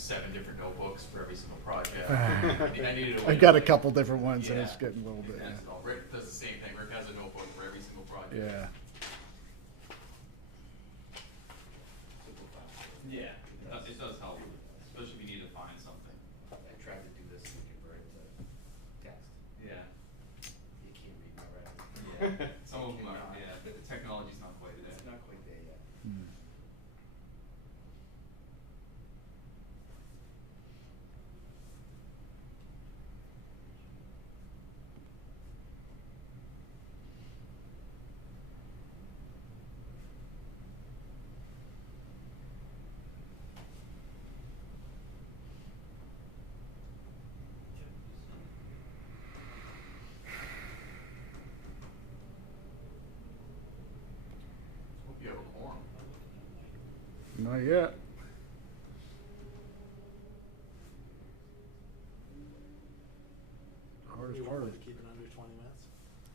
7 different notebooks for every single project. I needed a way I've got a to, couple different ones, and yeah, it's getting a little bit. that's all. Rick does the same thing. Rick has a notebook for every single project. Yeah. Yeah, it does help, especially if you need to find something. I tried to do this and convert it to text. Yeah. You can't read my writing. Yeah. Some of them are, yeah, the technology's not quite there. It's not quite there yet. Hmm. Hope you have a quorum. Not yet. Hardest Be part one of way to keep it under 20 minutes.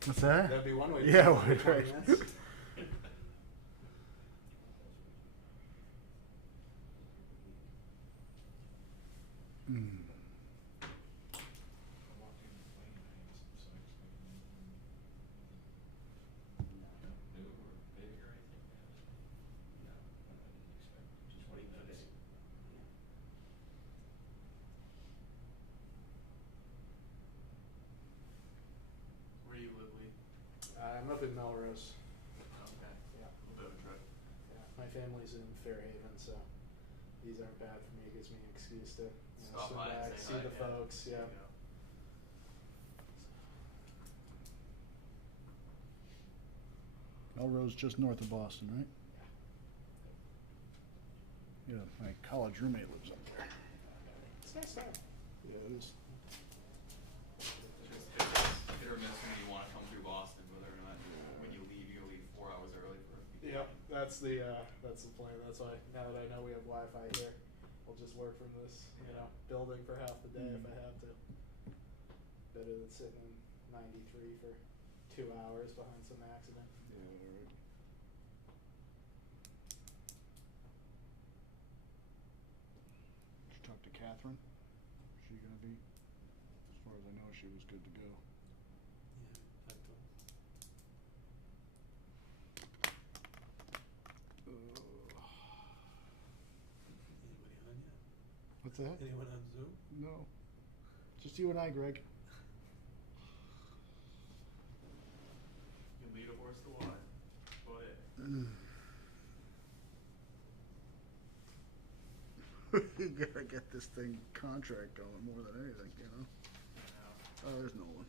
What's that? That'd be one way to Yeah, keep it under 20 right. minutes. Hmm. Where do you live, Lee? I'm up in Melrose. Okay. Yeah. A little bit of a trip. Yeah. My family's in Fairhaven, so these aren't bad for me. It gives me an excuse to Stop swing by and back, say see hi, the yeah. folks. There Yeah. you go. Melrose, just north of Boston, right? Yeah, my college roommate lives up there. It's nice time. Yeah, it is. It's just hit or miss when you want to come through Boston, whether or not when you leave, you're gonna leave 4 hours early for a few Yep, that's the plan. That's why now that I know we have Wi-Fi here, we'll just work from this, building for half the day if I have to. Better than sitting in 93 for 2 hours behind some accident. Yeah, right. Did you talk to Catherine? Is she gonna be? As far as I know, she was good to go. Yeah, I've done. Anybody on yet? What's that? Anyone on Zoom? No. Just you and I, Greg. You can lead a horse to water. That's about it. You gotta get this thing contract going more than anything, I know. Oh, there's Nolan.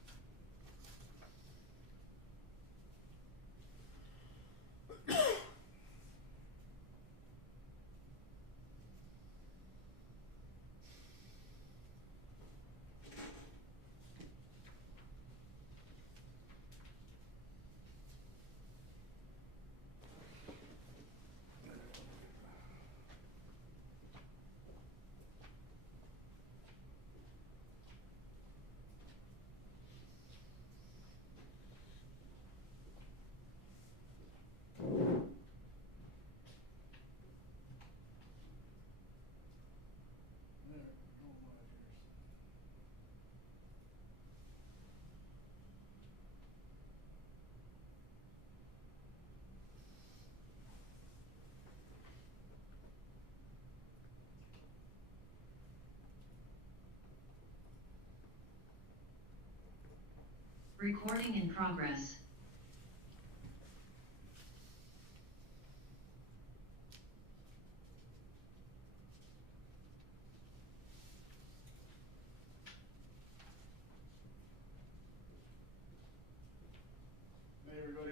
Recording in progress. Hey, everybody.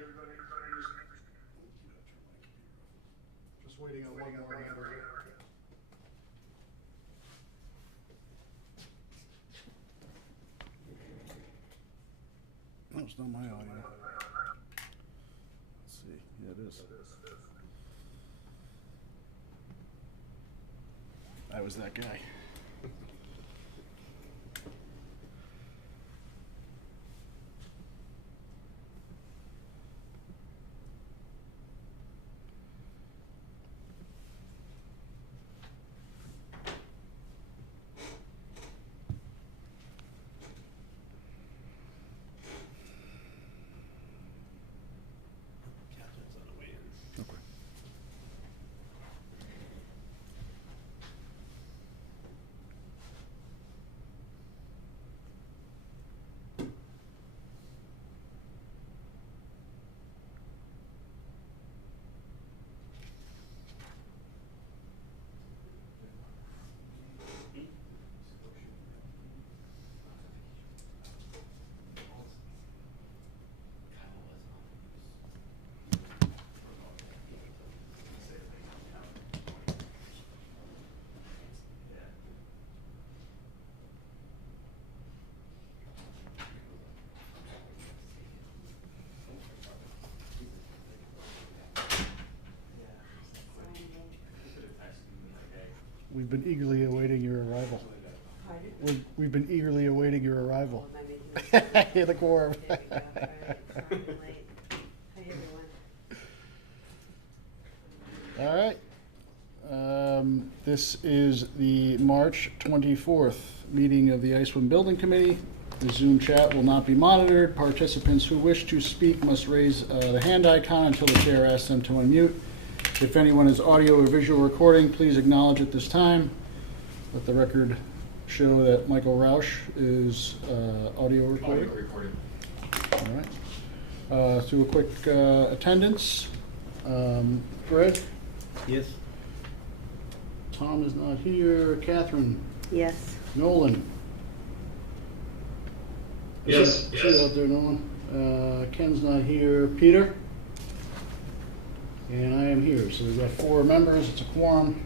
Just waiting on one more member. No, it's not my audio. Let's see. Yeah, it is. I was that guy. We've been eagerly awaiting your arrival. Pardon? We've been eagerly awaiting your arrival. Oh, am I making this? Hear the quorum. There we go. All right, sorry I'm late. Hi, everyone. All right. This is the March 24th meeting of the ISWM Building Committee. The Zoom chat will not be monitored. Participants who wish to speak must raise the hand icon until the chair asks them to unmute. If anyone is audio or visual recording, please acknowledge at this time. Let the record show that Michael Roush is audio recording. Audio recording. All right. Do a quick attendance. Greg? Yes. Tom is not here. Catherine? Yes. Nolan? Yes, See you out there, Nolan. Ken's not here. Peter? And I am here. So we've got 4 members. It's a quorum.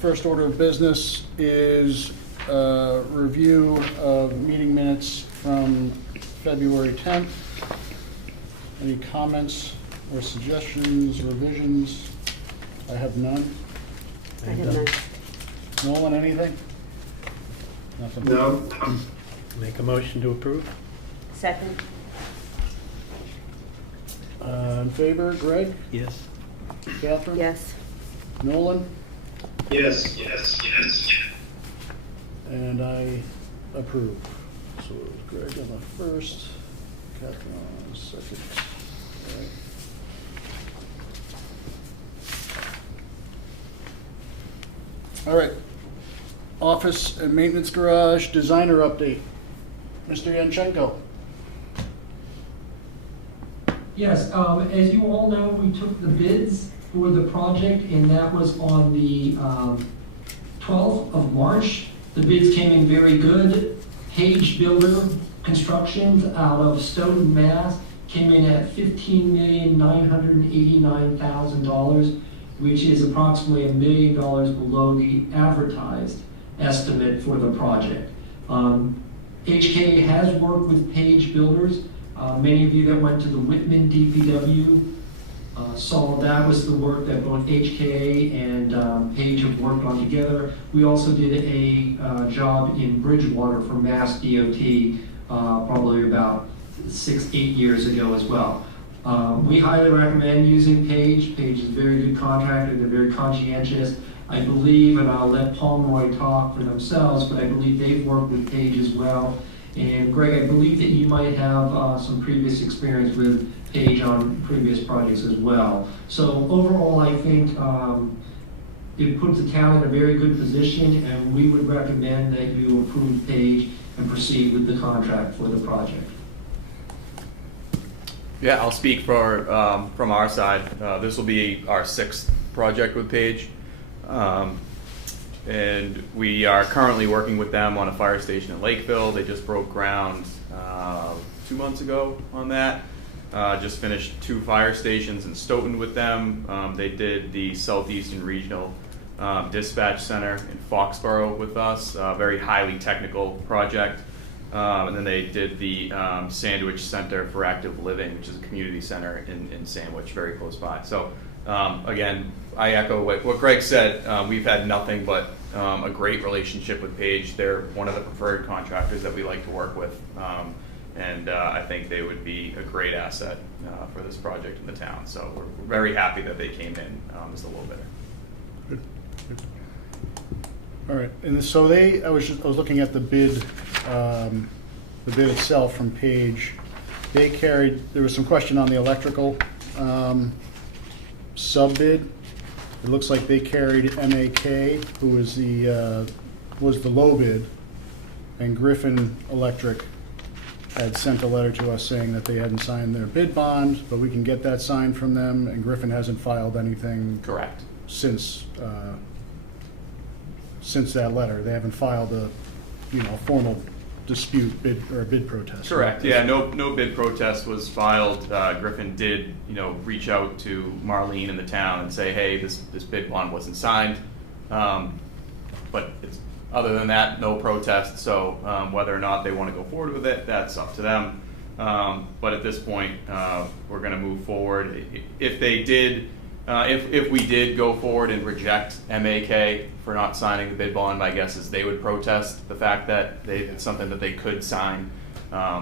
First order of business is review of meeting minutes from February 10th. Any comments or suggestions, revisions? I have none. I have none. Nolan, anything? Nothing. no, Make a motion to approve? Second? In favor, Greg? Yes. Catherine? Yes. Nolan? yes. And I approve. So Greg on the first, Catherine on the second. All right. Office and maintenance garage designer update. Mr. Yanchenko. Yes, as you all know, we took the bids for the project, and that was on the 12th of March. The bids came in very good. Page Builder Constructions out of Stoughton, Mass. came in at $15,989,000, which is approximately $1 million below the advertised estimate for the project. HK has worked with Page Builders. Many of you that went to the Whitman DPW saw that was the work that both HKA and Page have worked on together. We also did a job in Bridgewater for Mass DOT probably about 6-8 years ago as well. We highly recommend using Page. Page is a very good contractor. They're very conscientious. I believe, and I'll let Pomeroy talk for themselves, but I believe they've worked with Page as well. And Greg, I believe that you might have some previous experience with Page on previous projects as well. So overall, I think it puts the town in a very good position, and we would recommend that you approve Page and proceed with the contract for the project. Yeah, I'll speak for, from our side. This will be our 6th project with Page. And we are currently working with them on a fire station in Lakeville. They just broke ground 2 months ago on that. Just finished 2 fire stations in Stoughton with them. They did the Southeastern Regional Dispatch Center in Foxborough with us, a very highly technical project. And then they did the Sandwich Center for Active Living, which is a community center in Sandwich, very close by. So again, I echo what Greg said. We've had nothing but a great relationship with Page. They're one of the preferred contractors that we like to work with. And I think they would be a great asset for this project in the town. So we're very happy that they came in as a little bidder. Good. All right, and so I was looking at the bid itself from Page. They carried, there was some question on the electrical sub-bid. It looks like they carried MAK, who was the low bid, and Griffin Electric had sent a letter to us saying that they hadn't signed their bid bond, but we can get that signed from them, and Griffin hasn't filed anything Correct. since that letter. They haven't filed a formal dispute bid or a bid protest. Correct. Yeah, no bid protest was filed. Griffin did, reach out to Marlene in the town and say, hey, this bid bond wasn't signed. But it's, other than that, no protest. So whether or not they want to go forward with it, that's up to them. But at this point, we're going to move forward. If they did If we did go forward and reject MAK for not signing the bid bond, my guess is they would protest the fact that it's something that they could sign.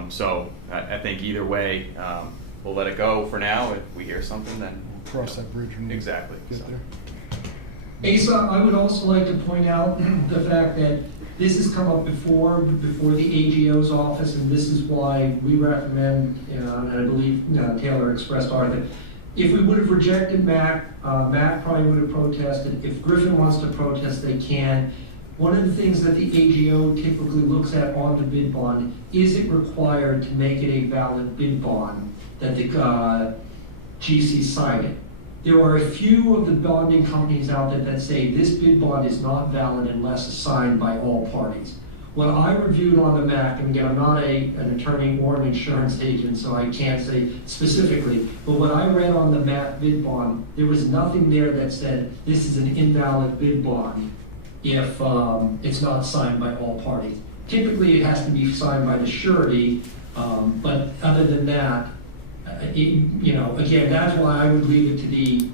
So I think either way, we'll let it go for now. If we hear something, then Cross that bridge when we exactly. get So. there. Asa, I would also like to point out the fact that this has come up before the AGO's office, and this is why we recommend, and I believe Taylor expressed that if we would have rejected Mac, Mac probably would have protested. If Griffin wants to protest, they can. One of the things that the AGO typically looks at on the bid bond, is it required to make it a valid bid bond that the GC sign it? There are a few of the bonding companies out there that say this bid bond is not valid unless it's signed by all parties. What I reviewed on the MAC, and again, I'm not an attorney or an insurance agent, so I can't say specifically, but what I read on the MAC bid bond, there was nothing there that said this is an invalid bid bond if it's not signed by all parties. Typically, it has to be signed by the surety, but other than that, again, that's why I would leave it to the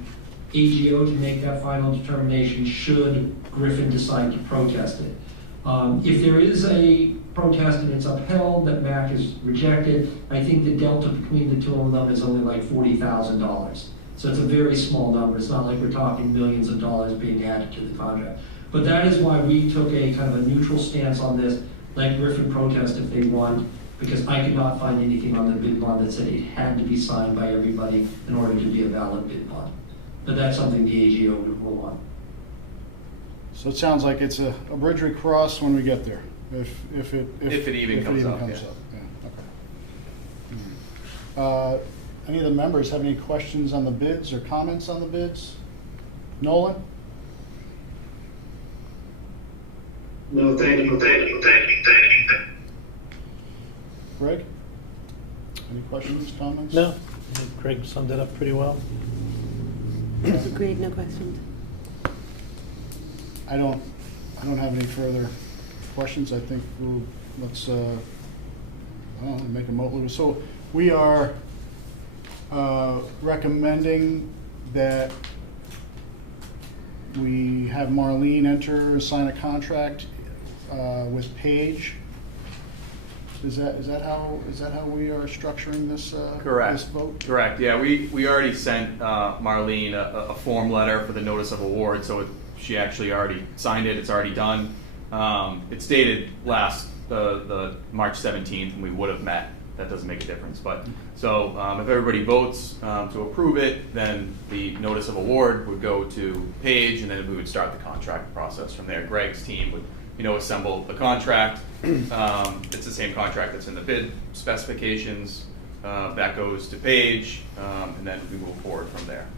AGO to make that final determination should Griffin decide to protest it. If there is a protest and it's upheld, that MAC is rejected, I think the delta between the two of them is only like $40,000. So it's a very small number. It's not like we're talking millions of dollars being added to the contract. But that is why we took a kind of a neutral stance on this, let Griffin protest if they want, because I could not find anything on the bid bond that said it had to be signed by everybody in order to be a valid bid bond. But that's something the AGO would rule on. So it sounds like it's a bridge we cross when we get there, if it even comes up, yeah. Yeah, okay. Any of the members have any questions on the bids or comments on the bids? Nolan? No, thank you. Greg? Any questions, comments? No, I think Craig summed it up pretty well. Agreed, no questions. I don't have any further questions. I think let's make a motion. So we are recommending that we have Marlene sign a contract with Paige. Is that how we are structuring this? Correct. This vote? Correct. Yeah, we already sent Marlene a form letter for the notice of award, so she actually already signed it. It's already done. It's dated the March 17th, and we would have met. That doesn't make a difference. But so if everybody votes to approve it, then the notice of award would go to Paige, and then we would start the contract process from there. Greg's team would assemble the contract. It's the same contract that's in the bid specifications. That goes to Paige, and then we move forward from there.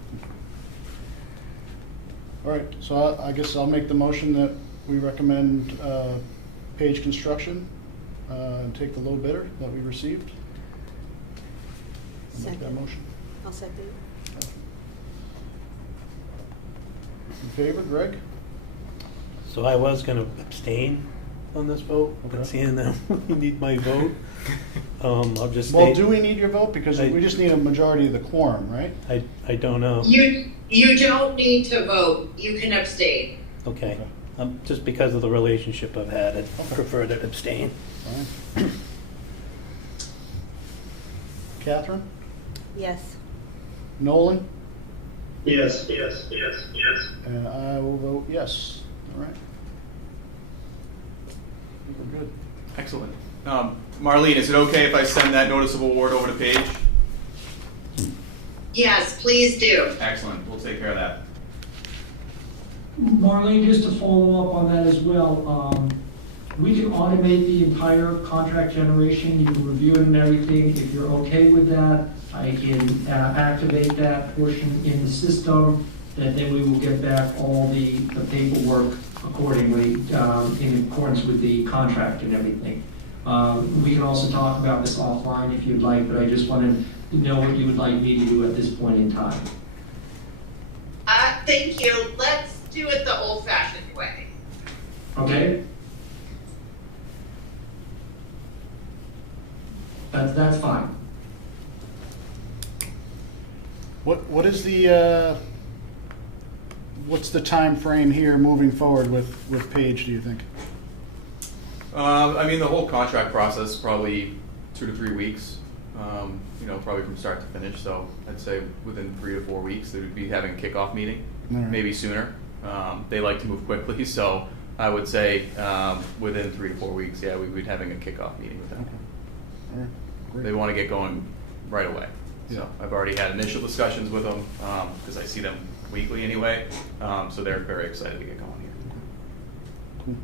All right, so I guess I'll make the motion that we recommend Page Construction and take the low bidder that we received. I'll make that Second. motion. I'll second. In favor, Greg? So I was going to abstain on this vote, but Okay. seeing that we need my vote, I'll just Well, state. do we need your vote? Because we just need a majority of the quorum, right? I don't know. You don't need to vote. You can abstain. Okay. Just because of the relationship I've had, I'd prefer to abstain. Fine. Catherine? Yes. Nolan? Yes. And I will vote yes. All right. I think we're good. Excellent. Marlene, is it okay if I send that notice of award over to Paige? Yes, please do. Excellent. We'll take care of that. Marlene, just to follow up on that as well, we can automate the entire contract generation. You can review it and everything. If you're okay with that, I can activate that portion in the system, and then we will get back all the paperwork accordingly in accordance with the contract and everything. We can also talk about this offline if you'd like, but I just wanted to know what you would like me to do at this point in time. Thank you. Let's do it the old-fashioned way. Okay? That's fine. What is the what's the time frame here moving forward with Page, do you think? I mean, the whole contract process, probably 2 to 3 weeks, probably from start to finish. So I'd say within 3 to 4 weeks, they would be having a kickoff meeting, All right. maybe sooner. They like to move quickly, so I would say within 3 to 4 weeks, yeah, we'd be having a kickoff meeting with them. All right, great. They want to get going right away. Yeah. So I've already had initial discussions with them, because I see them weekly anyway, so they're very excited to get going here. Cool.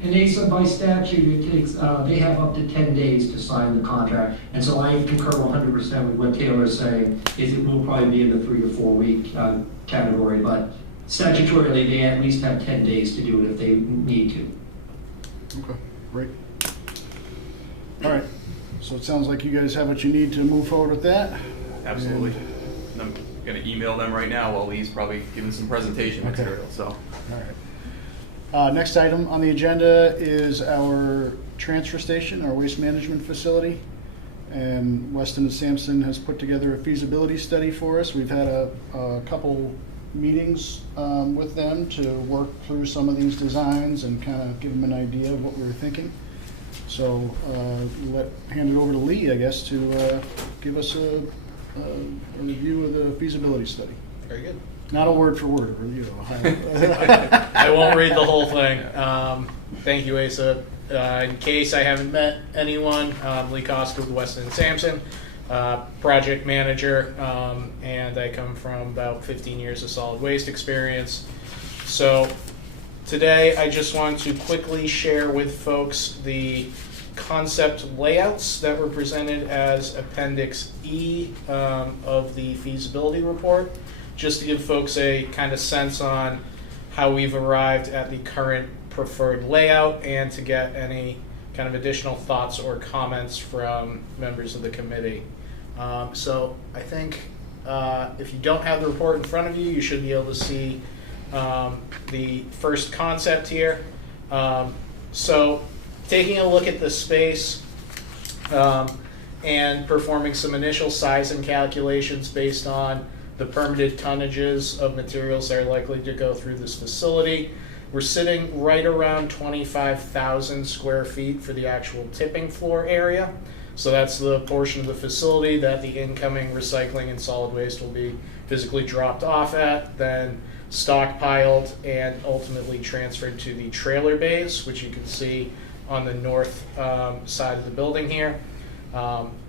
And ASA, by statute, it takes, they have up to 10 days to sign the contract. And so I concur 100% with what Taylor's saying, is it will probably be in the 3 to 4 week category, but statutorily, they at least have 10 days to do it if they need to. Okay, great. All right, so it sounds like you guys have what you need to move forward with that. Absolutely. And I'm gonna email them right now while Lee's probably giving some presentation Okay. material, so. All right. Next item on the agenda is our transfer station, our waste management facility. And Weston and Sampson has put together a feasibility study for us. We've had a couple meetings with them to work through some of these designs and kind of give them an idea of what we were thinking. So hand it over to Lee, I guess, to give us a review of the feasibility study. Very good. Not a word for word review. A highlight. I won't read the whole thing. Thank you, Asa. In case I haven't met anyone, Lee Costa with Weston and Sampson, project manager, and I come from about 15 years of solid waste experience. So today I just want to quickly share with folks the concept layouts that were presented as Appendix E of the feasibility report, just to give folks a kind of sense on how we've arrived at the current preferred layout and to get any kind of additional thoughts or comments from members of the committee. So I think if you don't have the report in front of you, you should be able to see the first concept here. So taking a look at the space and performing some initial sizing calculations based on the permitted tonnages of materials that are likely to go through this facility. We're sitting right around 25,000 square feet for the actual tipping floor area. So that's the portion of the facility that the incoming recycling and solid waste will be physically dropped off at, then stockpiled and ultimately transferred to the trailer bays, which you can see on the north side of the building here.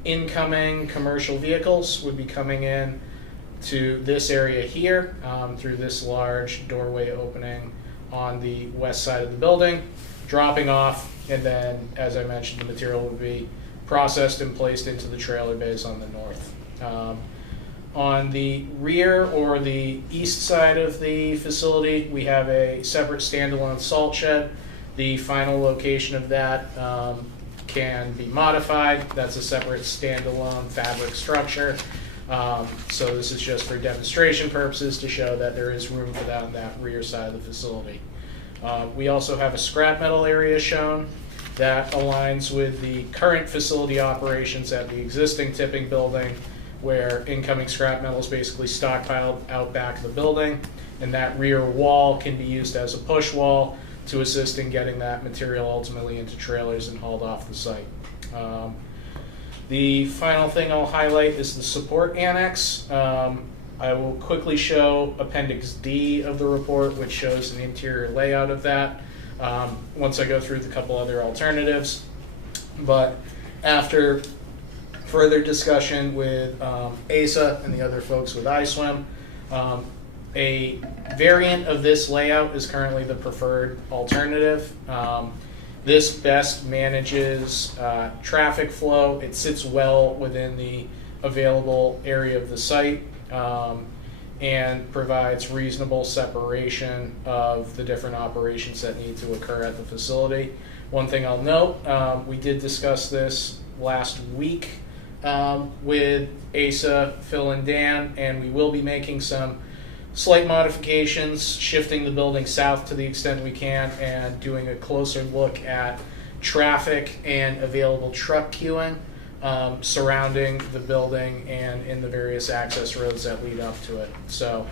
Incoming commercial vehicles would be coming in to this area here through this large doorway opening on the west side of the building, dropping off, and then, as I mentioned, the material would be processed and placed into the trailer bays on the north. On the rear or the east side of the facility, we have a separate standalone salt shed. The final location of that can be modified. That's a separate standalone fabric structure. So this is just for demonstration purposes to show that there is room for that on that rear side of the facility. We also have a scrap metal area shown that aligns with the current facility operations at the existing tipping building, where incoming scrap metal is basically stockpiled out back of the building, and that rear wall can be used as a push wall to assist in getting that material ultimately into trailers and hauled off the site. The final thing I'll highlight is the support annex. I will quickly show Appendix D of the report, which shows an interior layout of that once I go through the couple other alternatives. But after further discussion with ASA and the other folks with ISWM, a variant of this layout is currently the preferred alternative. This best manages traffic flow. It sits well within the available area of the site and provides reasonable separation of the different operations that need to occur at the facility. One thing I'll note, we did discuss this last week with ASA, Phil, and Dan, and we will be making some slight modifications, shifting the building south to the extent we can, and doing a closer look at traffic and available truck queuing surrounding the building and in the various access roads that lead up to it. So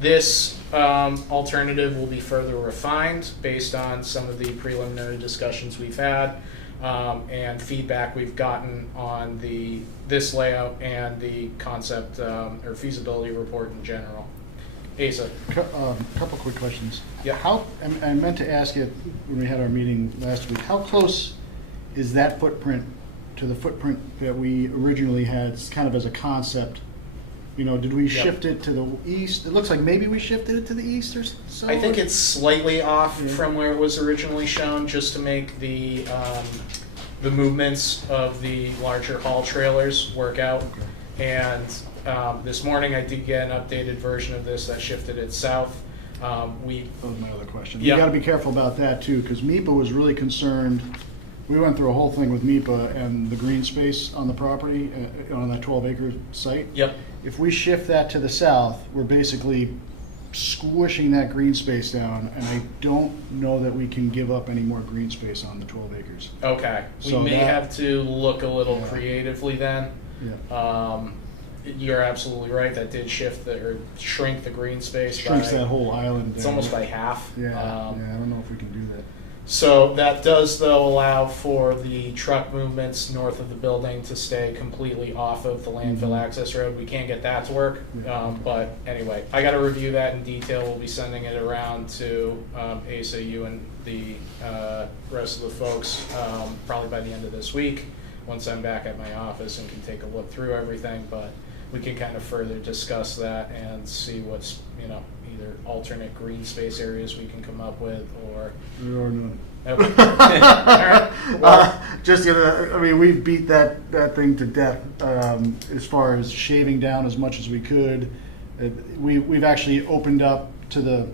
This alternative will be further refined based on some of the preliminary discussions we've had and feedback we've gotten on this layout and the concept or feasibility report in general. Asa. Couple quick questions. Yeah. I meant to ask you when we had our meeting last week, how close is that footprint to the footprint that we originally had kind of as a concept? You know, did we shift it to the east? It looks like maybe we shifted it to the east or so. I think it's slightly off Yeah. from where it was originally shown, just to make the movements of the larger haul trailers work out. And this morning I did get an updated version of this that shifted it south. That was my other question. Yeah. You got to be careful about that too, because MIPA was really concerned. We went through a whole thing with MIPA and the green space on the property, on that 12-acre site. Yep. If we shift that to the south, we're basically squishing that green space down, and I don't know that we can give up any more green space on the 12 acres. Okay. So we may that- have to look a little Yeah. creatively then. Yeah. You're absolutely right. That did shrink the green space. Shrinks by, that whole island It's down. almost by half. Yeah, yeah, I don't know if we can do that. So that does, though, allow for the truck movements north of the building to stay completely off of the landfill access road. We can't get that to work, but anyway, I got to review that in detail. We'll be sending it around to Asa, you, and the rest of the folks probably by the end of this week, once I'm back at my office and can take a look through everything. But we can kind of further discuss that and see what's, either alternate green space areas we can come up with, or Or none. Okay. All right. Well, Just, I mean, we've beat that thing to death as far as shaving down as much as we could. We've actually opened up to the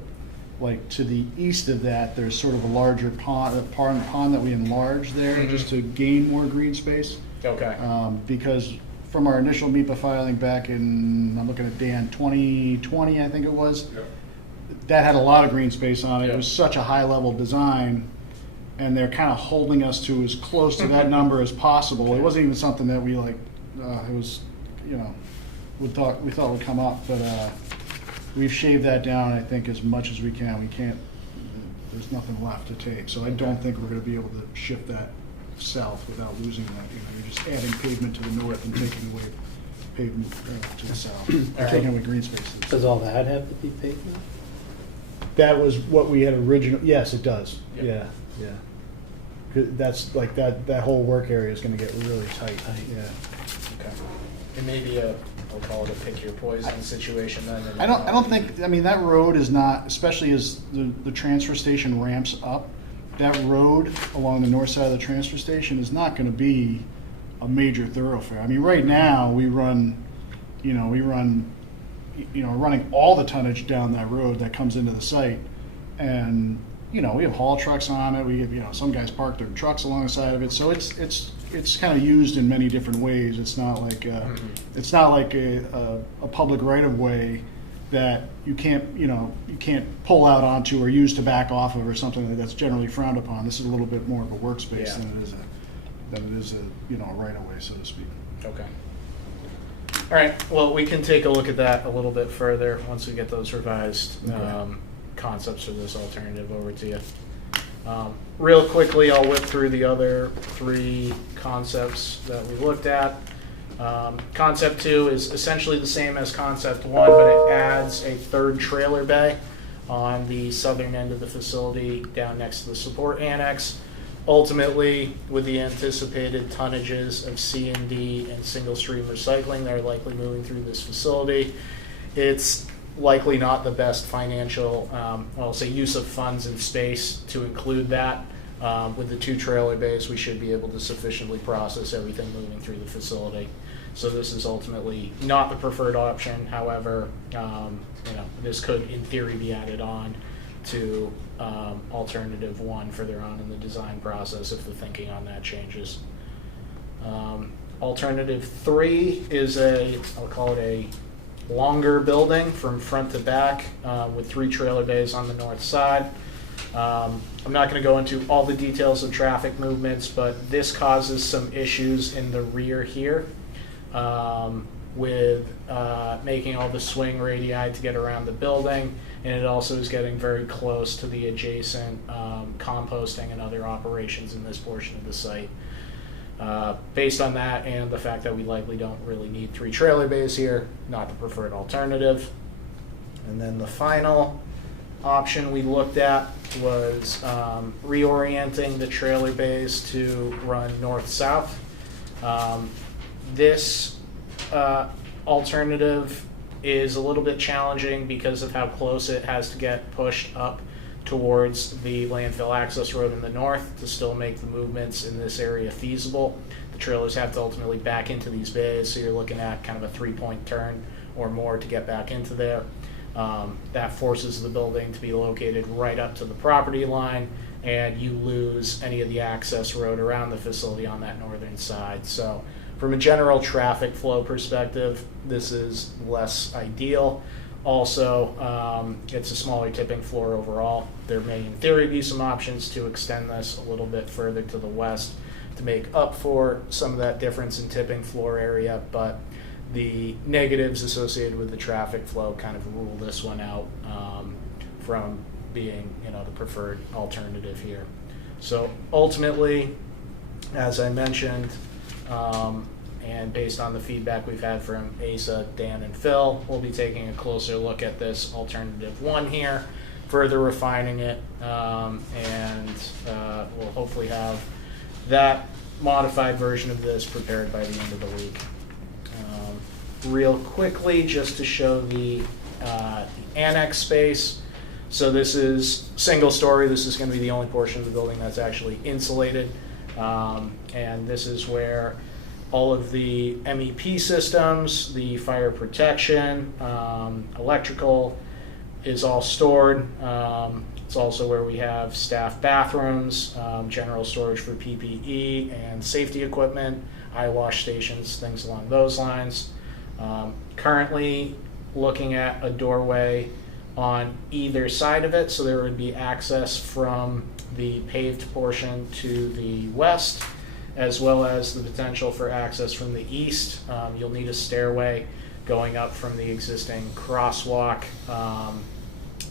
east of that. There's sort of a larger pond that we enlarged there just to gain more green space. okay. Because from our initial MIPA filing back in, I'm looking at Dan, 2020, I think it was. Yep. That had a lot of green space on it. Yep. It was such a high level design, and they're kind of holding us to as close to that number as possible. It wasn't even something that we it was, we thought would come up, but we've shaved that down, I think, as much as we can. We can't, there's nothing left to take. So I don't think we're going to be able to shift that south without losing that. You're just adding pavement to the north and taking away pavement to the south. right. Taking away green spaces. Does all that have to be paved now? That was what we had originally. Yes, it does. Yeah. Yeah. That's like that whole work area is going to get really tight. Yeah. Okay. It may be I'll call it a pick your poison situation then. I don't think. I mean, that road is not, especially as the transfer station ramps up. That road along the north side of the transfer station is not going to be a major thoroughfare. I mean, right now we're running all the tonnage down that road that comes into the site, and we have haul trucks on it. We have, some guys park their trucks along the side of it, so it's kind of used in many different ways. It's not like a public right of way that you can't pull out onto or use to back off of or something that's generally frowned upon. This is a little bit more of a workspace than it is a right of way, so to speak. Okay. All right. Well, we can take a look at that a little bit further once we get those revised concepts for this alternative over to you. Real quickly, I'll whip through the other three concepts that we looked at. Concept 2 is essentially the same as Concept 1, but it adds a third trailer bay on the southern end of the facility down next to the support annex. Ultimately, with the anticipated tonnages of C&D and single stream recycling that are likely moving through this facility, it's likely not the best financial, use of funds and space to include that. With the 2 trailer bays, we should be able to sufficiently process everything moving through the facility. So this is ultimately not the preferred option. However, this could, in theory, be added on to alternative 1 further on in the design process if the thinking on that changes. Alternative 3 is I'll call it a longer building from front to back with 3 trailer bays on the north side. I'm not going to go into all the details of traffic movements, but this causes some issues in the rear here. with making all the swing radii to get around the building, and it also is getting very close to the adjacent composting and other operations in this portion of the site. Based on that and the fact that we likely don't really need 3 trailer bays here, not the preferred alternative. And then the final option we looked at was reorienting the trailer bays to run north-south. This alternative is a little bit challenging because of how close it has to get pushed up towards the landfill access road in the north to still make the movements in this area feasible. The trailers have to ultimately back into these bays, so you're looking at kind of a 3-point turn or more to get back into there. That forces the building to be located right up to the property line, and you lose any of the access road around the facility on that northern side. So from a general traffic flow perspective, this is less ideal. Also, it's a smaller tipping floor overall. There may, in theory, be some options to extend this a little bit further to the west to make up for some of that difference in tipping floor area, but the negatives associated with the traffic flow kind of rule this one out from being, the preferred alternative here. So ultimately, as I mentioned, and based on the feedback we've had from Asa, Dan, and Phil, we'll be taking a closer look at this alternative 1 here, further refining it, and we'll hopefully have that modified version of this prepared by the end of the week. Real quickly, just to show the annex space. So this is single story. This is going to be the only portion of the building that's actually insulated. And this is where all of the MEP systems, the fire protection, electrical is all stored. It's also where we have staff bathrooms, general storage for PPE and safety equipment, eye wash stations, things along those lines. Currently looking at a doorway on either side of it, so there would be access from the paved portion to the west, as well as the potential for access from the east. You'll need a stairway going up from the existing crosswalk,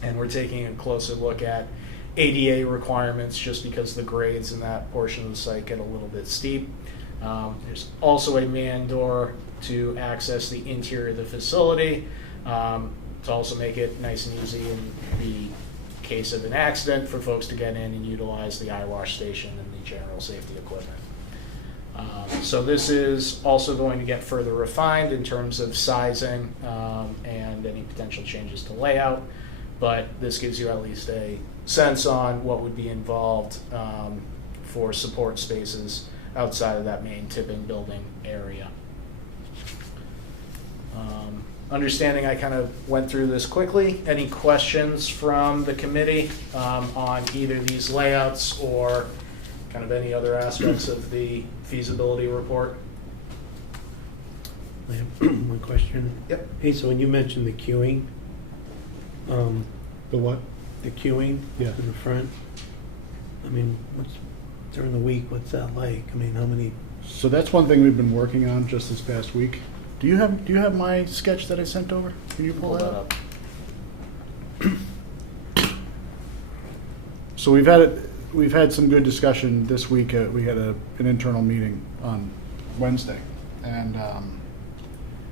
and we're taking a closer look at ADA requirements just because the grades in that portion of the site get a little bit steep. There's also a man door to access the interior of the facility, to also make it nice and easy in the case of an accident for folks to get in and utilize the eye wash station and the general safety equipment. So this is also going to get further refined in terms of sizing and any potential changes to layout, but this gives you at least a sense on what would be involved for support spaces outside of that main tipping building area. Understanding I kind of went through this quickly. Any questions from the committee on either these layouts or kind of any other aspects of the feasibility report? I have one question. Yep. Hey, so when you mentioned the queuing, The what? the queuing Yeah. in the front, I mean, during the week, what's that like? I mean, how many? So that's one thing we've been working on just this past week. Do you have my sketch that I sent over? Can you pull that up? So we've had some good discussion this week. We had an internal meeting on Wednesday, and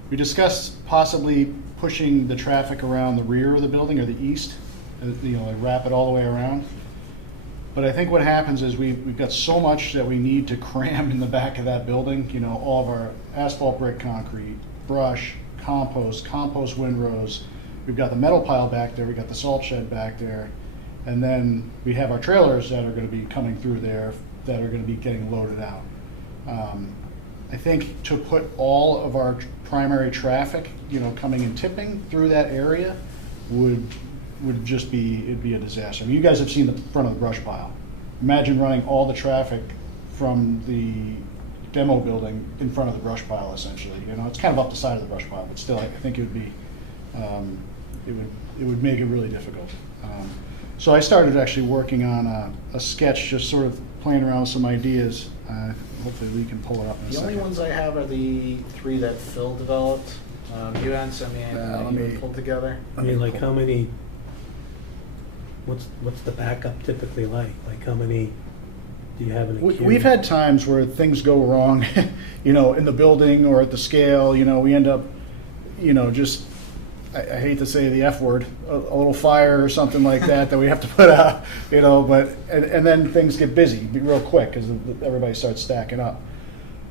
we discussed possibly pushing the traffic around the rear of the building or the east, like wrap it all the way around. But I think what happens is we've got so much that we need to cram in the back of that building. All of our asphalt, brick, concrete, brush, compost windrows. We've got the metal pile back there. We've got the salt shed back there. And then we have our trailers that are going to be coming through there that are going to be getting loaded out. I think to put all of our primary traffic, coming and tipping through that area would just it'd be a disaster. I mean, you guys have seen the front of the brush pile. Imagine running all the traffic from the demo building in front of the brush pile, essentially. It's kind of up the side of the brush pile, but still, I think it would be, it would make it really difficult. So I started actually working on a sketch, just sort of playing around with some ideas. Hopefully Lee can pull it up in a The second. only ones I have are the 3 that Phil developed. You had sent me and let you me- had pulled together. I mean, like how many, what's the backup typically like? Like how many do you have in a queue? We've had times where things go wrong, in the building or at the scale, we end up, just, I hate to say the F word, a little fire or something like that we have to put out, but, and then things get busy real quick because everybody starts stacking up.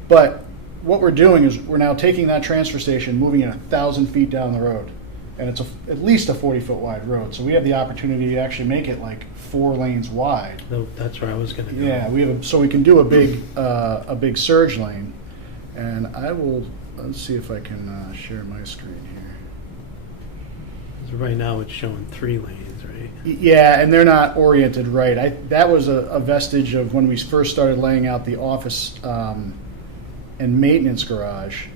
But what we're doing is we're now taking that transfer station, moving it 1,000 feet down the road. And it's at least a 40-foot wide road. So we have the opportunity to actually make it like 4 lanes wide. No, that's where I was gonna go. Yeah, so we can do a big surge lane. And let's see if I can share my screen here. 'Cause right now it's showing 3 lanes, right? Yeah, and they're not oriented right. That was a vestige of when we first started laying out the office and maintenance garage.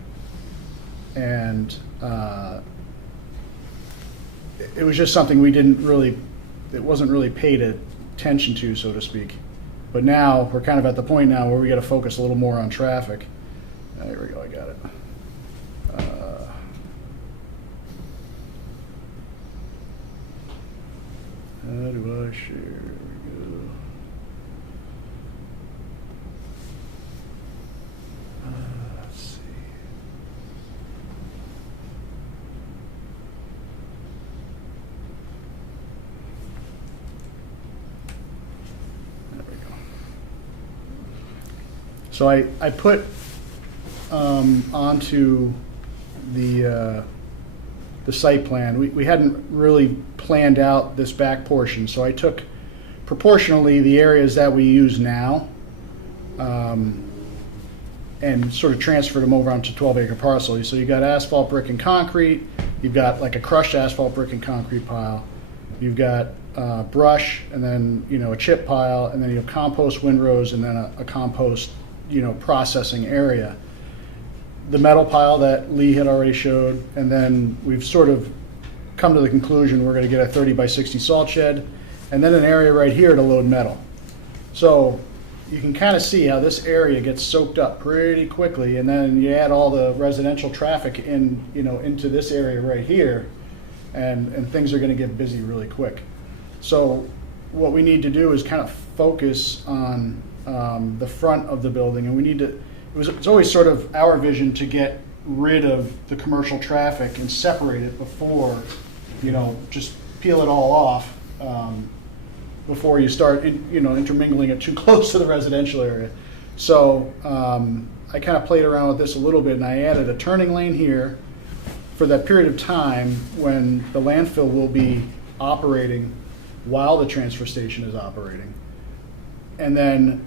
And it was just something it wasn't really paid attention to, so to speak. But now we're kind of at the point now where we got to focus a little more on traffic. There we go, I got it. How do I share? There we go. Let's see. There we go. So I put onto the site plan. We hadn't really planned out this back portion, so I took proportionally the areas that we use now and sort of transferred them over onto 12-acre parcel. So you got asphalt, brick, and concrete. You've got like a crushed asphalt, brick, and concrete pile. You've got brush, and then a chip pile, and then you have compost windrows, and then a compost processing area. The metal pile that Lee had already showed, and then we've sort of come to the conclusion we're going to get a 30 by 60 salt shed, and then an area right here to load metal. So you can kind of see how this area gets soaked up pretty quickly, and then you add all the residential traffic into this area right here, and things are going to get busy really quick. So what we need to do is kind of focus on the front of the building, and it's always sort of our vision to get rid of the commercial traffic and separate it before, just peel it all off before you start, intermingling it too close to the residential area. So I kind of played around with this a little bit, and I added a turning lane here for that period of time when the landfill will be operating while the transfer station is operating. And then,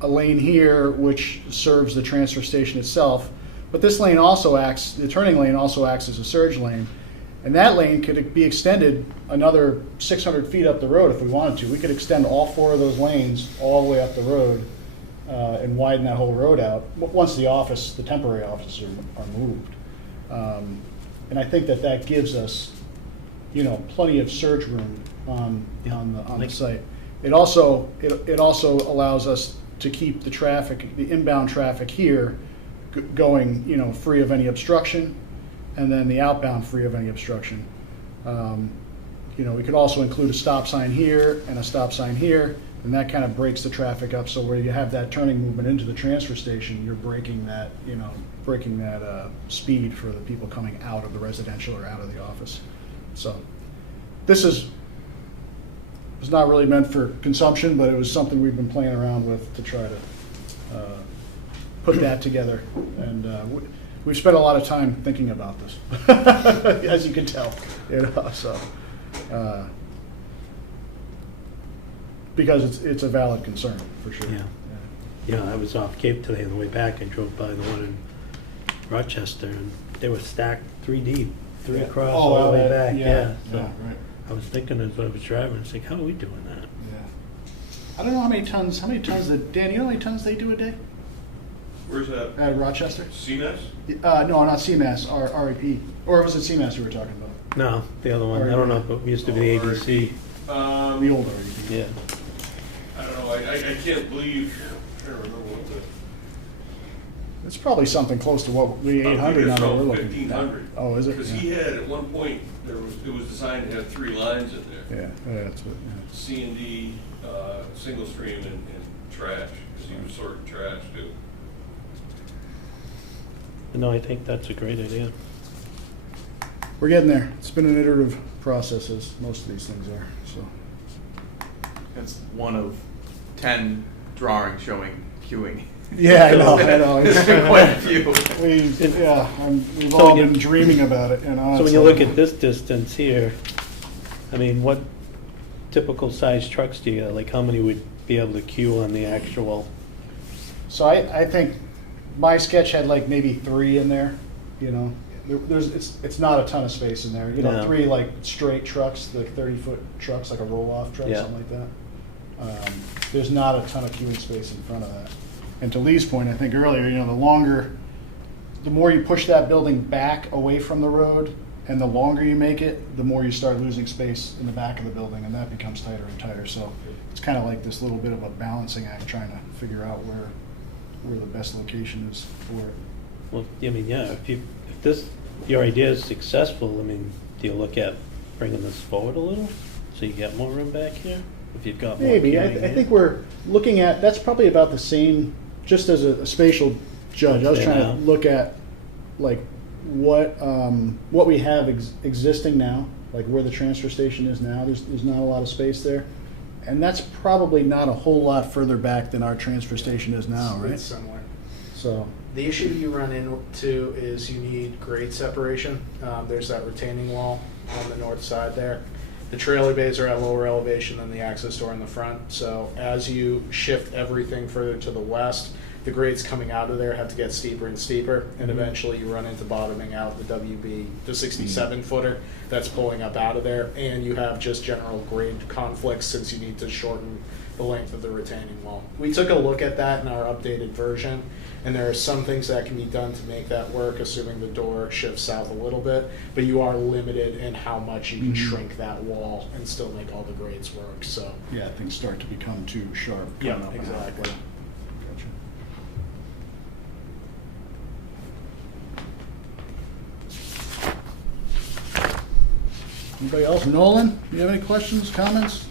a lane here which serves the transfer station itself. But this lane also the turning lane also acts as a surge lane. And that lane could be extended another 600 feet up the road if we wanted to. We could extend all 4 of those lanes all the way up the road and widen that whole road out once the temporary offices are moved. And I think that gives us, plenty of surge room on the site. It also allows us to keep the inbound traffic here going, free of any obstruction, and then the outbound free of any obstruction. We could also include a stop sign here and a stop sign here, and that kind of breaks the traffic up. So where you have that turning movement into the transfer station, you're breaking that speed for the people coming out of the residential or out of the office. So this was not really meant for consumption, but it was something we've been playing around with to try to put that together. And we've spent a lot of time thinking about this, as you can tell. So because it's a valid concern for sure. Yeah, I was off Cape today on the way back. I drove by the one in Rochester, and they were stacked 3 deep, 3 across all the way back. So right. I was thinking as I was driving, it's like, how are we doing that? Yeah. I don't know how many tons Dan, you know how many tons they do a day? Where's that? At Rochester? CMAS? No, not CMAS, REP. Or was it CMAS we were talking about? No, the other one. I don't know. It used to be the ABC. The older ADP. Yeah. I don't know, I can't believe, I don't remember what the. It's probably something close to what the 800 now that we're looking at. 1500. Oh, is it? Because he had, at one point, it was designed to have 3 lines in there. Yeah, that's what, yeah. C&D, single stream and trash, because he was sorting trash too. No, I think that's a great idea. We're getting there. It's been an iterative process, as most of these things are, so. It's one of 10 drawings showing queuing. Yeah, I know. There's been quite a few. We've So all when you- been dreaming about it, you know. So when it's you like- look at this distance here, I mean, what typical size trucks do you have? Like, how many would be able to queue on the actual? So I think my sketch had like maybe 3 in there, you know. It's not a ton of space in there, you know, No. 3 like straight trucks, like 30-foot trucks, like a roll-off truck, Yeah. something like that. There's not a ton of queuing space in front of that. And to Lee's point, I think earlier, you know, the more you push that building back away from the road, and the longer you make it, the more you start losing space in the back of the building, and that becomes tighter and tighter. So it's kind of like this little bit of a balancing act, trying to figure out where the best location is for it. Well, I mean, yeah, if your idea is successful, I mean, do you look at bringing this forward a little so you get more room back here? If you've got more Maybe. I queuing here? think we're looking at, that's probably about the same, just as a spatial judge. I was Okay, trying now. to look at like what we have existing now, like where the transfer station is now. There's not a lot of space there. And that's probably not a whole lot further back than our transfer station is now, right? It's similar. So, The issue you run into is you need grade separation. There's that retaining wall on the north side there. The trailer bays are at lower elevation than the access door in the front. So as you shift everything further to the west, the grades coming out of there have to get steeper and steeper, and eventually you run into bottoming out the WB, the 67-footer that's pulling up out of there, and you have just general grade conflicts since you need to shorten the length of the retaining wall. We took a look at that in our updated version, and there are some things that can be done to make that work, assuming the door shifts south a little bit, but you are limited in how much you can shrink that wall and still make all the grades work, so. yeah, things start to become too sharp. Yeah, coming up and out. exactly. Gotcha. Anybody else? Nolan, you have any questions, comments?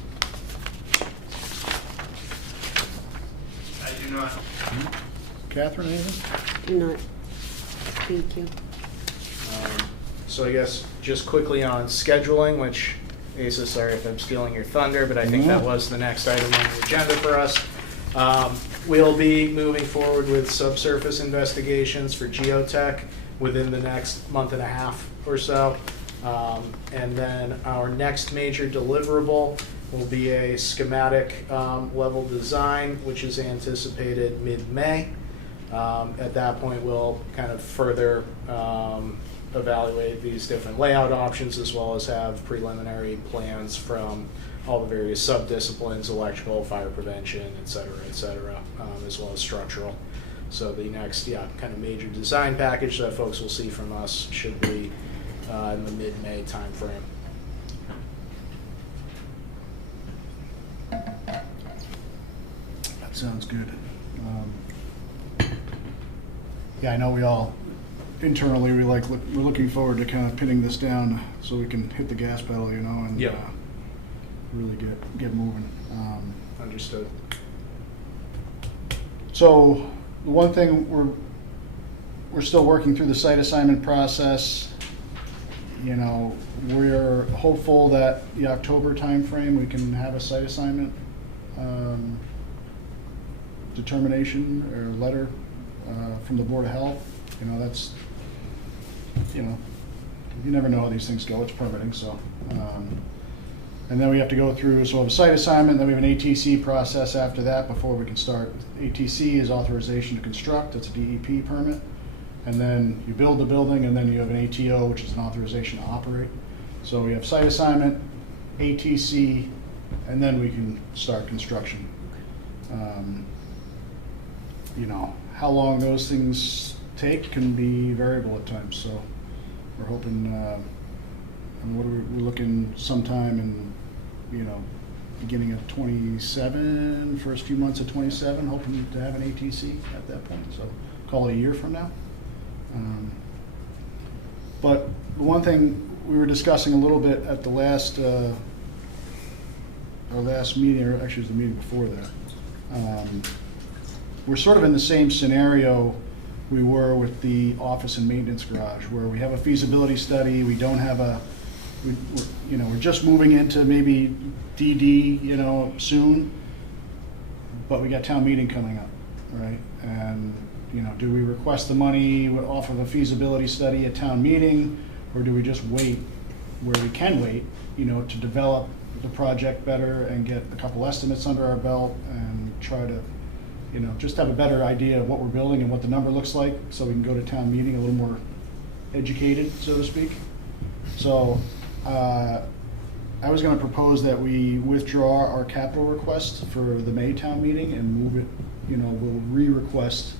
I do not. Catherine, anything? Do not. Thank you. So I guess just quickly on scheduling, which, Asa, sorry if I'm stealing your thunder, but I think that No. was the next item on the agenda for us. We'll be moving forward with subsurface investigations for geotech within the next month and a half or so. And then our next major deliverable will be a schematic level design, which is anticipated mid-May. At that point, we'll kind of further evaluate these different layout options, as well as have preliminary plans from all the various sub-disciplines, electrical, fire prevention, et cetera, as well as structural. So the next, kind of major design package that folks will see from us should be in the mid-May timeframe. That sounds good. Yeah, I know we all, internally, we're looking forward to kind of pinning this down so we can hit the gas pedal, you know, and Yep. really get moving. Understood. So the one thing we're still working through the site assignment process. You know, we're hopeful that the October timeframe we can have a site assignment determination or letter from the Board of Health. You know, that's, you know, you never know how these things go. It's permitting, so. And then we have to go through, so we have a site assignment, then we have an ATC process after that before we can start. ATC is authorization to construct, it's a DEP permit. And then you build the building, and then you have an ATO, which is an authorization to operate. So we have site assignment, ATC, and then we can start construction. You know, how long those things take can be variable at times, so we're hoping, we're looking sometime in beginning of 27, first few months of 27, hoping to have an ATC at that point. So call it a year from now. But the one thing we were discussing a little bit at the last our last meeting, or actually it was the meeting before that, we're sort of in the same scenario we were with the office and maintenance garage, where we have a feasibility study, we don't have we're just moving into maybe DD, soon, but we got town meeting coming up, right? And, do we request the money off of a feasibility study at town meeting, or do we just wait where we can wait, to develop the project better and get a couple estimates under our belt and try to, just have a better idea of what we're building and what the number looks like, so we can go to town meeting a little more educated, so to speak. So, I was going to propose that we withdraw our capital request for the May town meeting and move it, we'll re-request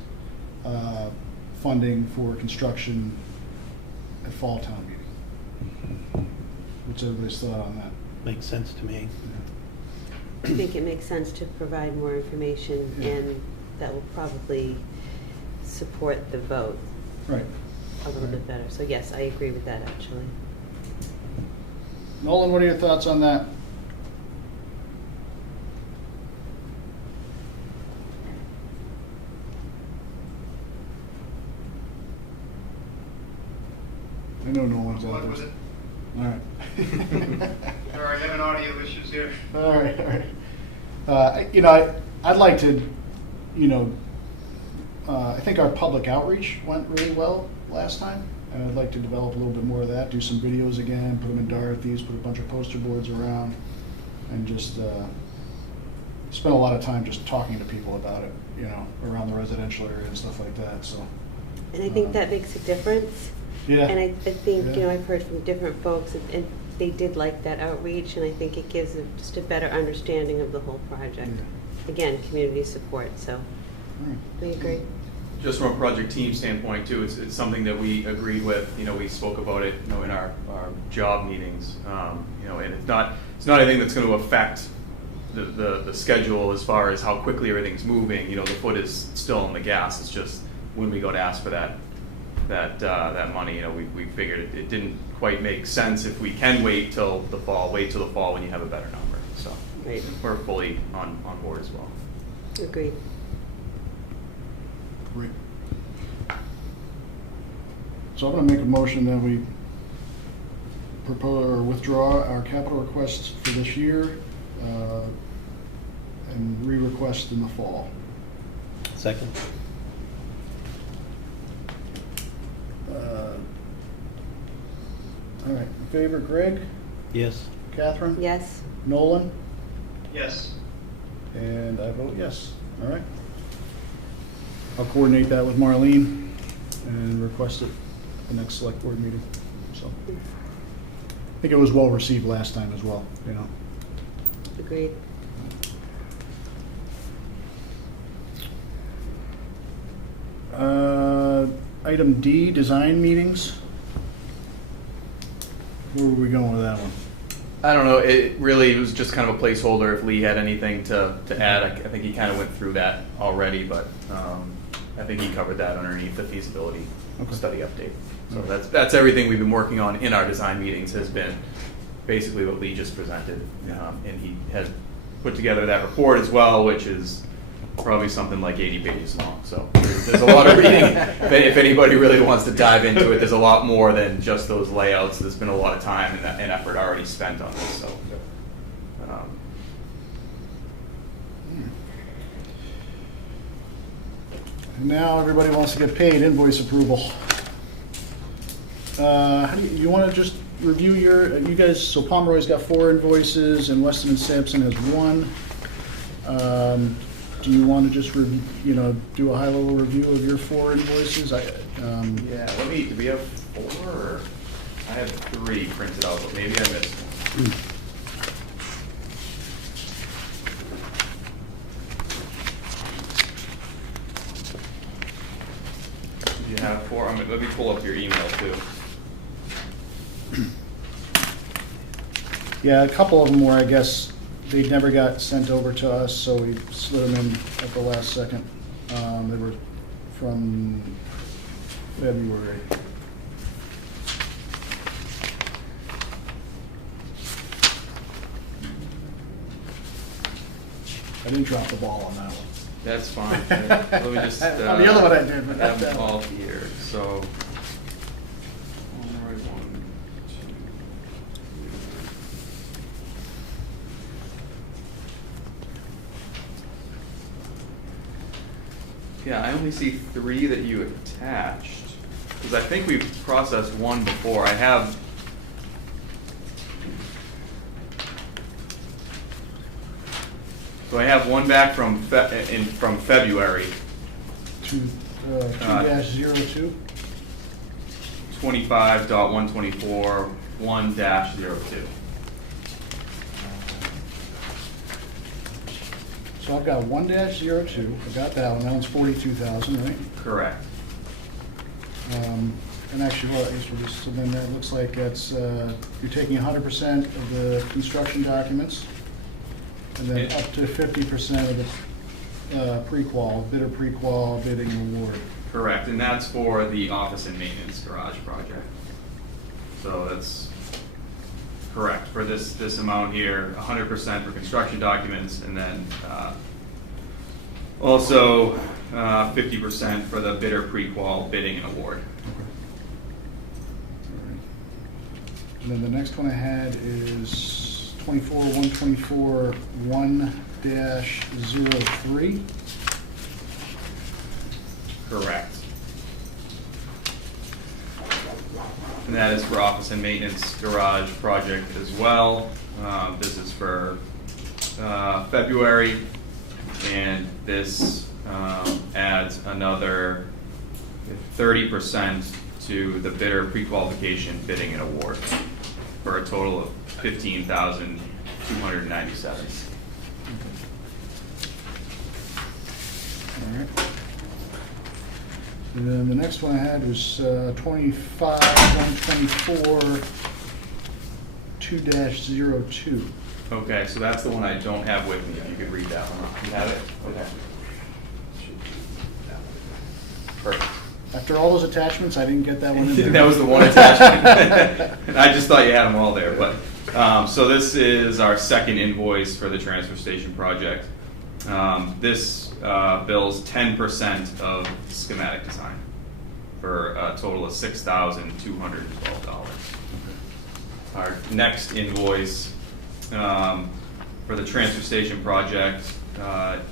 funding for construction at fall town meeting. What's everybody's thought on that? Makes sense to me. I think it makes sense to provide more information, and that will probably support the vote Right. a little bit better. So yes, I agree with that, actually. Nolan, what are your thoughts on that? I know Nolan's out What there. was it? All right. Sorry, having audio issues here. All right. I'd like to, I think our public outreach went really well last time, and I'd like to develop a little bit more of that, do some videos again, put them in Dorothy's, put a bunch of poster boards around, and just spend a lot of time just talking to people about it, around the residential area and stuff like that, so. And I think that makes a difference. Yeah. And I think, Yeah. I've heard from different folks, and they did like that outreach, and I think it gives just a better understanding of the whole project. Again, community support, so we agree. Just from a project team standpoint too, it's something that we agreed with, we spoke about it, in our job meetings, and it's not anything that's gonna affect the schedule as far as how quickly everything's moving, the foot is still on the gas, it's just when we go to ask for that money, we figured it didn't quite make sense if we can wait till the fall when you have a better number, so. Right. We're fully on board as well. Agreed. Great. So I'm going to make a motion that we propose or withdraw our capital requests for this year and re-request in the fall. Second. All right. In favor, Greg? Yes. Catherine? Yes. Nolan? Yes. And I vote yes. All right. I'll coordinate that with Marlene and request it at the next select board meeting. So I think it was well received last time as well, Agreed. Item D, design meetings. Where were we going with that one? I don't know, it really was just kind of a placeholder if Lee had anything to add. I think he kind of went through that already, but I think he covered that underneath the feasibility study update. So that's everything we've been working on in our design meetings has been basically what Lee just presented. And he has put together that report as well, which is probably something like 80 pages long. So there's a lot of reading. If anybody really wants to dive into it, there's a lot more than just those layouts. There's been a lot of time and effort already spent on this. So. Now everybody wants to get paid, invoice approval. How do you want to just review you guys, so Pomeroy's got 4 invoices and Weston and Sampson has 1. Do you want to just do a high-level review of your 4 invoices? Yeah, do we have 4? Or I have 3 printed out, but maybe I missed one. You have 4. Let me pull up your email too. Yeah, a couple of them were, I guess, they never got sent over to us, so we slid them in at the last second. They were from February. I didn't drop the ball on that one. That's fine. Let me just. On the other one I did, but not have that them all one. here. So. All right, 1, 2. Yeah, I only see 3 that you attached because I think we've processed 1 before. I have. So I have 1 back from from February. 2-02. 25.124 1-02. So I've got 1-02. I got that one. That one's 42,000, right? Correct. And actually, well, I guess we'll just, so then that looks like it's, you're taking 100% of the construction documents, and then Yeah. up to 50% of the pre-qual, bidder pre-qual, bidding award. Correct, and that's for the office and maintenance garage project. So that's correct for this amount here, 100% for construction documents, and then also 50% for the bidder pre-qual, bidding and award. And then the next one I had is 24-124 1-03. Correct. And that is for office and maintenance garage project as well. This is for February, and this adds another 30% to the bidder pre-qualification, bidding and award for a total of 15,297. All right. And then the next one I had was 25-124 2-02. Okay, so that's the one I don't have with me. If you could read that one. You have it? Okay. Perfect. After all those attachments, I didn't get that one in there. That was the one attachment. I just thought you had them all there. But so this is our second invoice for the transfer station project. This bills 10% of schematic design for a total of $6,212. Our next invoice for the transfer station project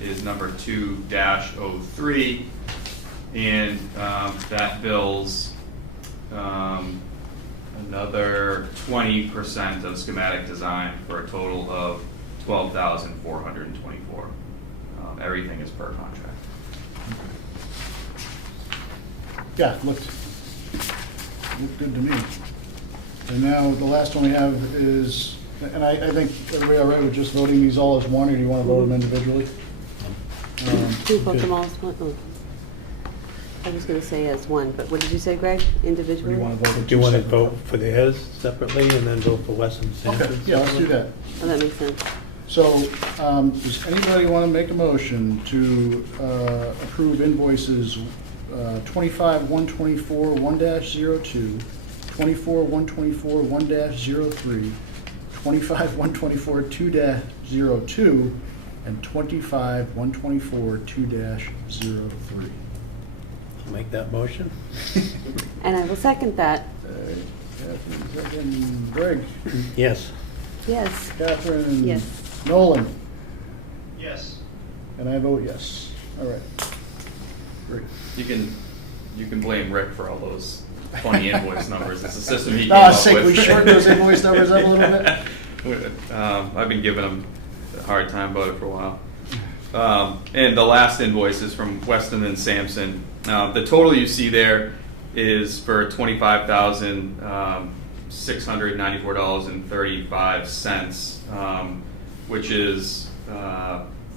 is number 2-03. And that bills another 20% of schematic design for a total of $12,424. Everything is per contract. Yeah, looked good to me. And now the last one we have is, and I think everybody all right with just voting these all as one, or do you want to vote them individually? Do you vote them all as one? Oh. I was going to say as one, but what did you say, Greg? Or do Individually? you want to vote them Do you want to separate? vote for theirs separately and then vote for Weston and Okay, Sampson? yeah, let's do that. Oh, that makes sense. So, does anybody want to make a motion to approve invoices 25-124 1-02, 24-124 1-03, 25-124 2-02, and 25-124 2-03? I'll make that motion. And I will second that. Catherine, second. Greg? Yes. Yes. Catherine? Yes. Nolan? Yes. And I vote yes. All right. Great. You can blame Rick for all those funny invoice numbers. It's a system he came No, up sick. with. We shorten those invoice numbers up a little bit. I've been giving him a hard time about it for a while. And the last invoice is from Weston and Sampson. The total you see there is for $25,694.35, which is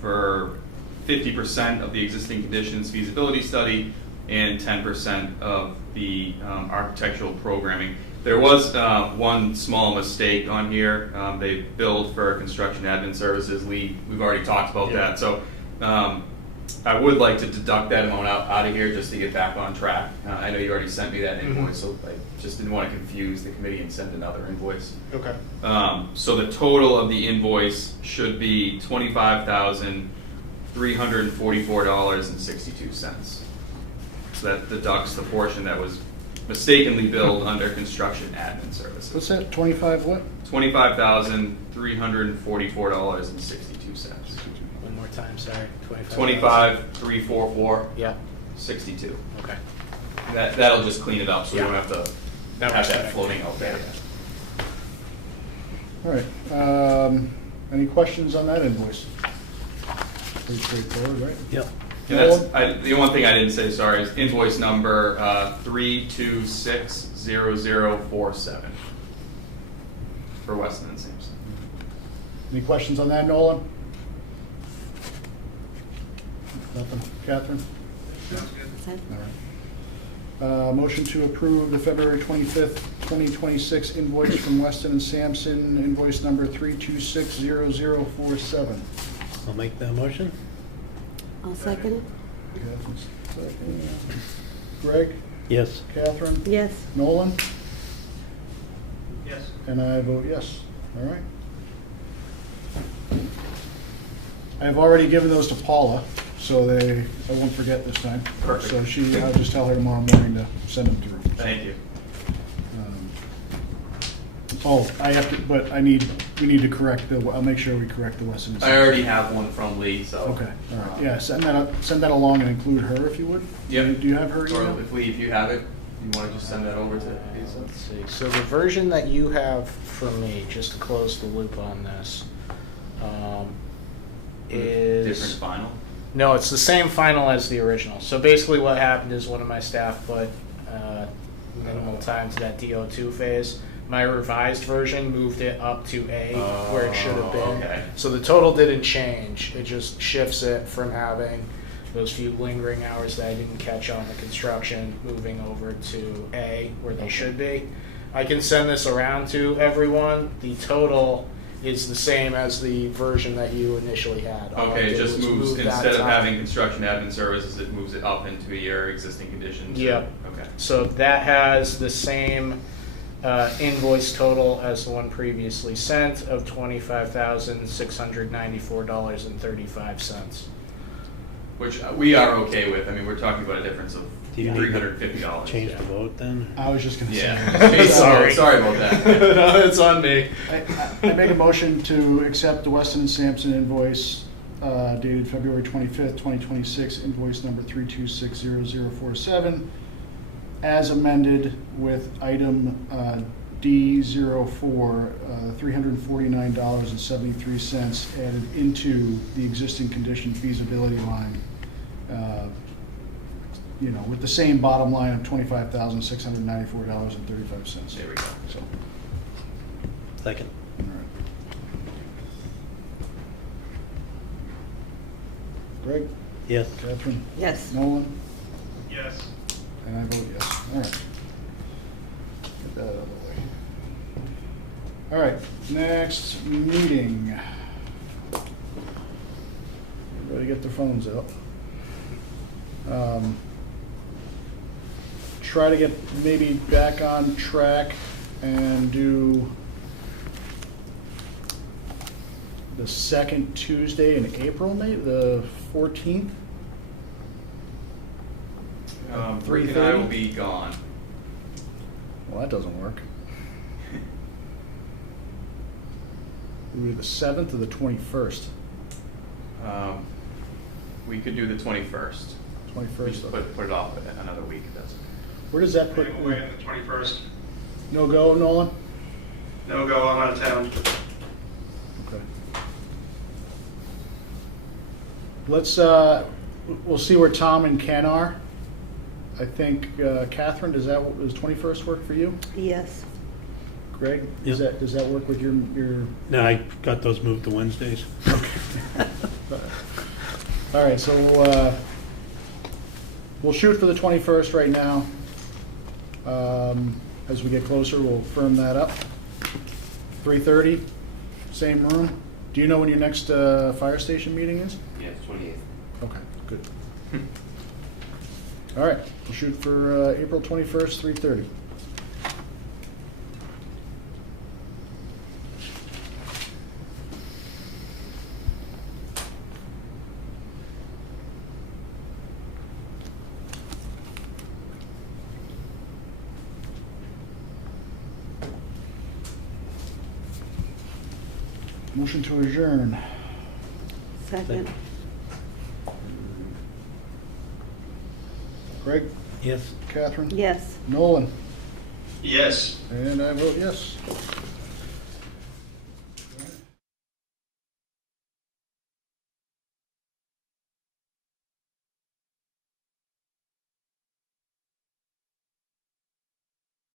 for 50% of the existing conditions feasibility study and 10% of the architectural programming. There was one small mistake on here. They billed for construction admin services. We've already talked about that. So I would like to deduct that amount out of here just to get back on track. I know you already sent me that invoice, so I just didn't want to confuse the committee and send another invoice. Okay. So the total of the invoice should be $25,344.62. So that deducts the portion that was mistakenly billed under construction admin services. What's that, 25 what? $25,344.62. One more time, sorry. 25,344. Yeah. 62. Okay. That'll just clean it up, so we don't Yeah. have to That have was that better. floating out there. All right, any questions on that invoice? Pretty straightforward, right? Yep. And the one thing I didn't say, sorry, is invoice number 3260047 for Weston and Sampson. Any questions on that, Nolan? Nothing, Catherine? Sounds good. All right. Motion to approve the February 25th, 2026 invoice from Weston and Sampson, invoice number 3260047. I'll make that motion. I'll second it. Catherine's second. Greg? Yes. Catherine? Yes. Nolan? Yes. And I vote yes. All right. I have already given those to Paula, so I won't forget this time. Perfect. So I'll just tell her tomorrow morning to send them through. Thank you. But we need to correct I'll make sure we correct the Weston. I already have one from Lee, so. Okay, all right. Yeah, send that along and include her if you would. Yep. Do you have her email? Or if Lee, if you have it, you want to just send that over to Lisa? Let's see. So the version that you have for me, just to close the loop on this, is Different final? No, it's the same final as the original. So basically, what happened is one of my staff put minimal time to that DO2 phase. My revised version moved it up to A, where it should have been. Okay. So the total didn't change. It just shifts it from having those few lingering hours that I didn't catch on the construction, moving over to A, where they should be. I can send this around to everyone. The total is the same as the version that you initially had. All I Okay, it did just was moves, move that instead of time. having construction admin services, it moves it up into your existing conditions? Yep. Okay. So that has the same invoice total as the one previously sent of $25,694.35. Which we are okay with. I mean, we're talking about a difference of Do you need to $350. change the vote then? I was just going to say. Yeah. Sorry about that. No, it's on me. I make a motion to accept the Weston and Sampson invoice dated February 25th, 2026, invoice number 3260047, as amended with item D04, $349.73 added into the existing condition feasibility line, with the same bottom line of $25,694.35. There we go. So, Second. all right. Greg? Yes. Catherine? Yes. Nolan? Yes. And I vote yes. All right. Get that out of the way. All right, next meeting. Everybody get their phones out. Try to get maybe back on track and do the second Tuesday in April, maybe, the 14th? Rick and I will be gone. Well, that doesn't work. Maybe the 7th or the 21st? We could do the 21st. 21st. We just put it off another week, if that's okay. Where does that put? I'm away on the 21st. No go, Nolan? No go, I'm out of town. Okay. Let's, we'll see where Tom and Ken are. I think, Catherine, does 21st work for you? Yes. Greg, Yep. does that work with your? No, I got those moved to Wednesdays. All right, so we'll shoot for the 21st right now. As we get closer, we'll firm that up. 3:30, same room. Do you know when your next fire station meeting is? Yeah, 28th. Okay, good. All right, we'll shoot for April 21st, 3:30. Motion to adjourn. Second. Craig? Yes. Catherine? Yes. Nolan? Yes. And I vote yes.